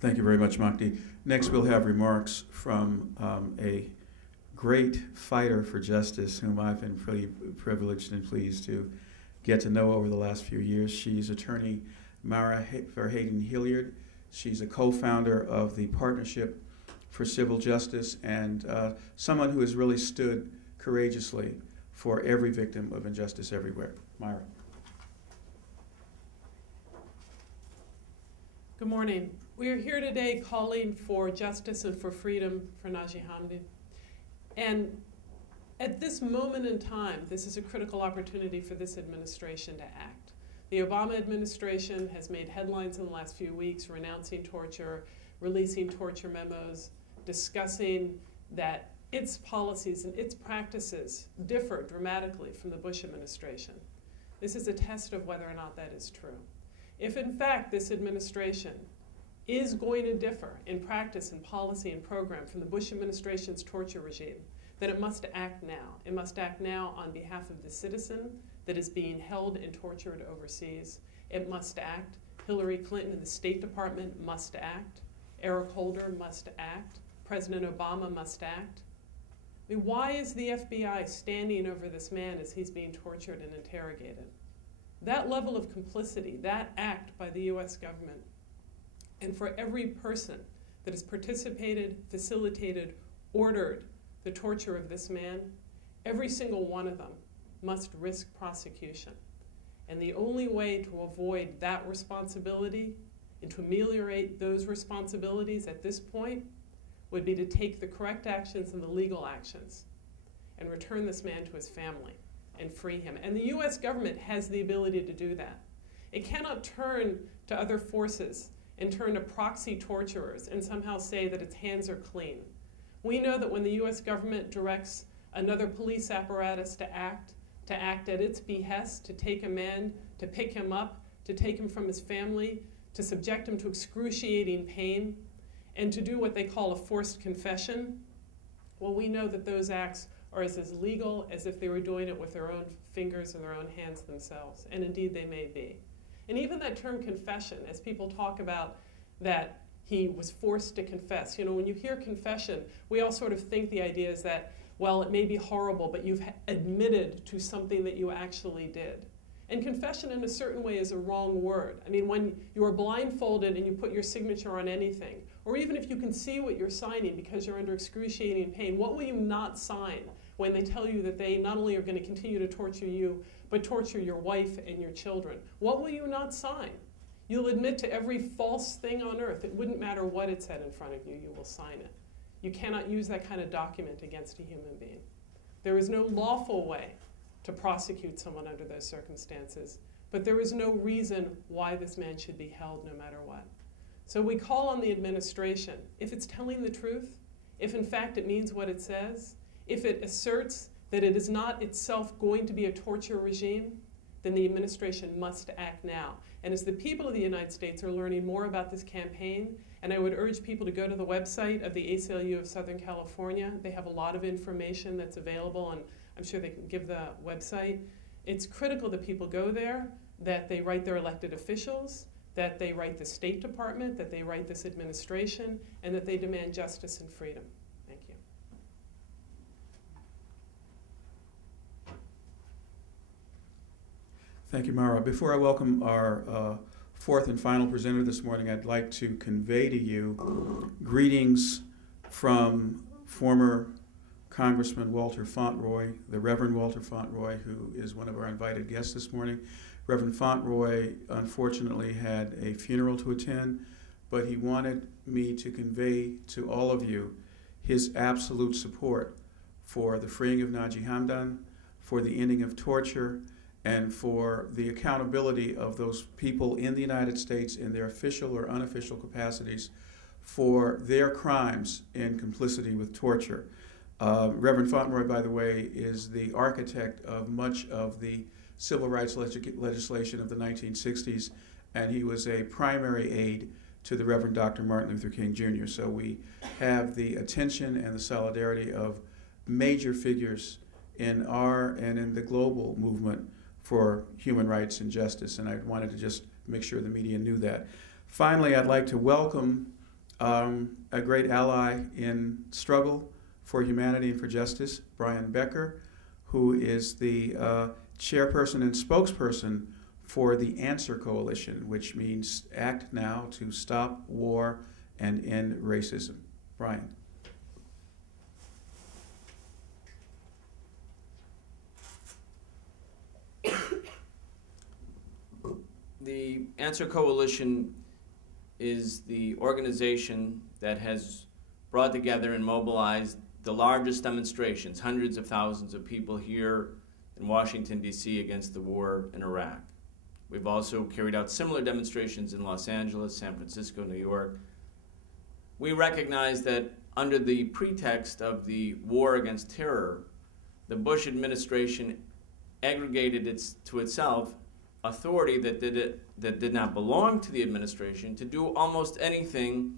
Thank you very much, Makdi. Next, we'll have remarks from a great fighter for justice whom I've been pretty privileged and pleased to get to know over the last few years. She's attorney Mara Verheyden-Hilliard. She's a co-founder of the Partnership for Civil Justice and someone who has really stood courageously for every victim of injustice everywhere. Myra. Good morning. We are here today calling for justice and for freedom for Naji Hamdan. And at this moment in time, this is a critical opportunity for this administration to act. The Obama administration has made headlines in the last few weeks renouncing torture, releasing torture memos, discussing that its policies and its practices differ dramatically from the Bush administration. This is a test of whether or not that is true. If in fact this administration is going to differ in practice and policy and program from the Bush administration's torture regime, then it must act now. It must act now on behalf of the citizen that is being held and tortured overseas. It must act. Hillary Clinton and the State Department must act. Eric Holder must act. President Obama must act. I mean, why is the FBI standing over this man as he's being tortured and interrogated? That level of complicity, that act by the U.S. government, and for every person that has participated, facilitated, ordered the torture of this man, every single one of them must risk prosecution. And the only way to avoid that responsibility and to ameliorate those responsibilities at this point would be to take the correct actions and the legal actions and return this man to his family and free him. And the U.S. government has the ability to do that. It cannot turn to other forces and turn to proxy torturers and somehow say that its hands are clean. We know that when the U.S. government directs another police apparatus to act at its behest, to take a man, to pick him up, to take him from his family, to subject him to excruciating pain, and to do what they call a forced confession, well, we know that those acts are as legal as if they were doing it with their own fingers or their own hands themselves, and indeed they may be. And even that term confession, as people talk about that he was forced to confess. You know, when you hear confession, we all sort of think the idea is that, well, it may be horrible, but you've admitted to something that you actually did. And confession in a certain way is a wrong word. I mean, when you are blindfolded and you put your signature on anything, or even if you can see what you're signing because you're under excruciating pain, what will you not sign when they tell you that they not only are going to continue to torture you, but torture your wife and your children? What will you not sign? You'll admit to every false thing on earth. It wouldn't matter what it said in front of you, you will sign it. You cannot use that kind of document against a human being. There is no lawful way to prosecute someone under those circumstances, but there is no reason why this man should be held no matter what. So we call on the administration, if it's telling the truth, if in fact it means what it says, if it asserts that it is not itself going to be a torture regime, then the administration must act now. And as the people of the United States are learning more about this campaign, and I would urge people to go to the website of the ACLU of Southern California. They have a lot of information that's available, and I'm sure they can give the website. It's critical that people go there, that they write their elected officials, that they write the State Department, that they write this administration, and that they demand justice and freedom. Thank you. Thank you, Mara. Before I welcome our fourth and final presenter this morning, I'd like to convey to you greetings from former Congressman Walter Fauntroy, the Reverend Walter Fauntroy, who is one of our invited guests this morning. Reverend Fauntroy unfortunately had a funeral to attend, but he wanted me to convey to all of you his absolute support for the freeing of Naji Hamdan, for the ending of torture, and for the accountability of those people in the United States in their official or unofficial capacities for their crimes in complicity with torture. Reverend Fauntroy, by the way, is the architect of much of the civil rights legislation of the 1960s, and he was a primary aide to the Reverend Dr. Martin Luther King Jr. So we have the attention and the solidarity of major figures in our and in the global movement for human rights and justice, and I wanted to just make sure the media knew that. Finally, I'd like to welcome a great ally in struggle for humanity and for justice, Brian Becker, who is the chairperson and spokesperson for the Answer Coalition, which means Act Now to Stop War and End Racism. Brian. The Answer Coalition is the organization that has brought together and mobilized the largest demonstrations, hundreds of thousands of people here in Washington, D.C. against the war in Iraq. We've also carried out similar demonstrations in Los Angeles, San Francisco, New York. We recognize that under the pretext of the war against terror, the Bush administration aggregated to itself authority that did not belong to the administration to do almost anything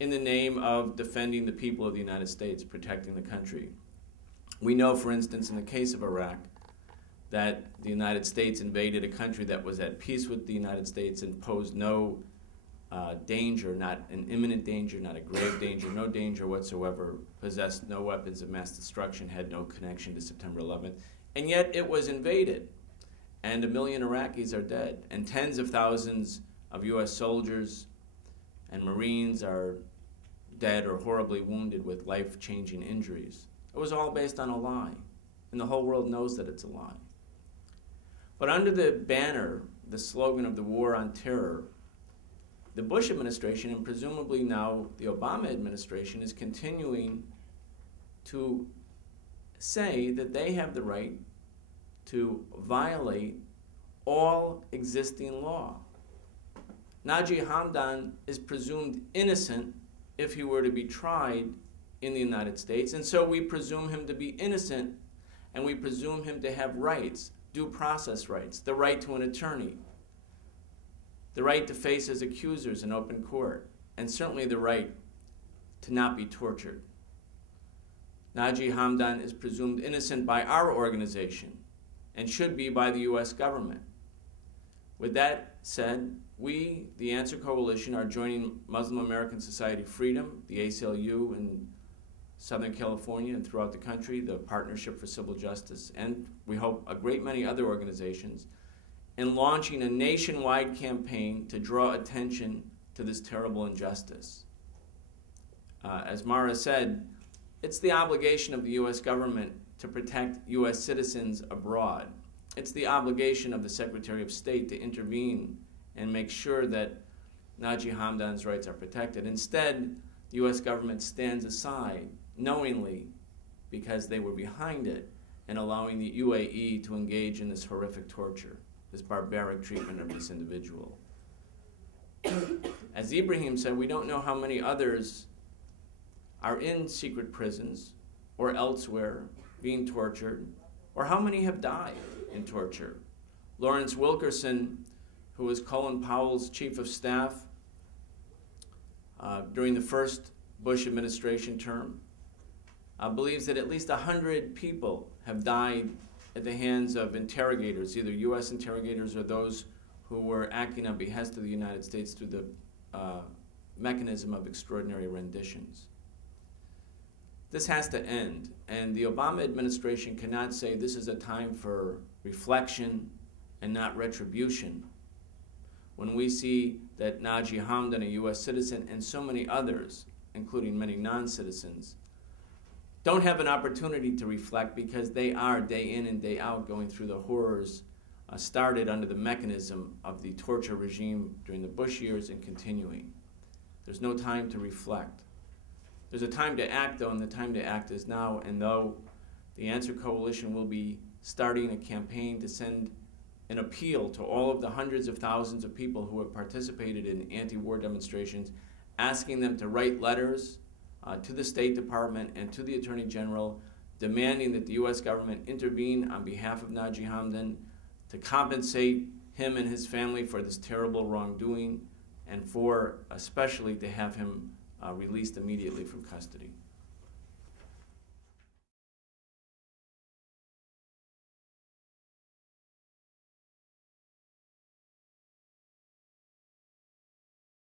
in the name of defending the people of the United States, protecting the country. We know, for instance, in the case of Iraq, that the United States invaded a country that was at peace with the United States and posed no danger, not an imminent danger, not a grave danger, no danger whatsoever, possessed no weapons of mass destruction, had no connection to September 11th, and yet it was invaded. And 1 million Iraqis are dead, and tens of thousands of U.S. soldiers and Marines are dead or horribly wounded with life-changing injuries. It was all based on a lie, and the whole world knows that it's a lie. But under the banner, the slogan of the war on terror, the Bush administration, and presumably now the Obama administration, is continuing to say that they have the right to violate all existing law. Naji Hamdan is presumed innocent if he were to be tried in the United States, and so we presume him to be innocent, and we presume him to have rights, due process rights, the right to an attorney, the right to face his accusers in open court, and certainly the right to not be tortured. Naji Hamdan is presumed innocent by our organization, and should be by the U.S. government. With that said, we, the Answer Coalition, are joining Muslim American Society Freedom, the ACLU in Southern California and throughout the country, the Partnership for Civil Justice, and we hope a great many other organizations, in launching a nationwide campaign to draw attention to this terrible injustice. As Mara said, it's the obligation of the U.S. government to protect U.S. citizens abroad. It's the obligation of the Secretary of State to intervene and make sure that Naji Hamdan's rights are protected. Instead, the U.S. government stands aside knowingly because they were behind it and allowing the UAE to engage in this horrific torture, this barbaric treatment of this individual. As Ibrahim said, we don't know how many others are in secret prisons or elsewhere being tortured, or how many have died in torture. Lawrence Wilkerson, who was Colin Powell's chief of staff during the first Bush administration term, believes that at least 100 people have died at the hands of interrogators, either U.S. interrogators or those who were acting on behest of the United States through the mechanism of extraordinary renditions. This has to end, and the Obama administration cannot say this is a time for reflection and not retribution. When we see that Naji Hamdan, a U.S. citizen, and so many others, including many non-citizens, don't have an opportunity to reflect because they are day in and day out going through the horrors started under the mechanism of the torture regime during the Bush years and continuing. There's no time to reflect. There's a time to act, though, and the time to act is now. And though the Answer Coalition will be starting a campaign to send an appeal to all of the hundreds of thousands of people who have participated in anti-war demonstrations, asking them to write letters to the State Department and to the Attorney General, demanding that the U.S. government intervene on behalf of Naji Hamdan to compensate him and his family for this terrible wrongdoing, and for especially to have him released immediately from custody.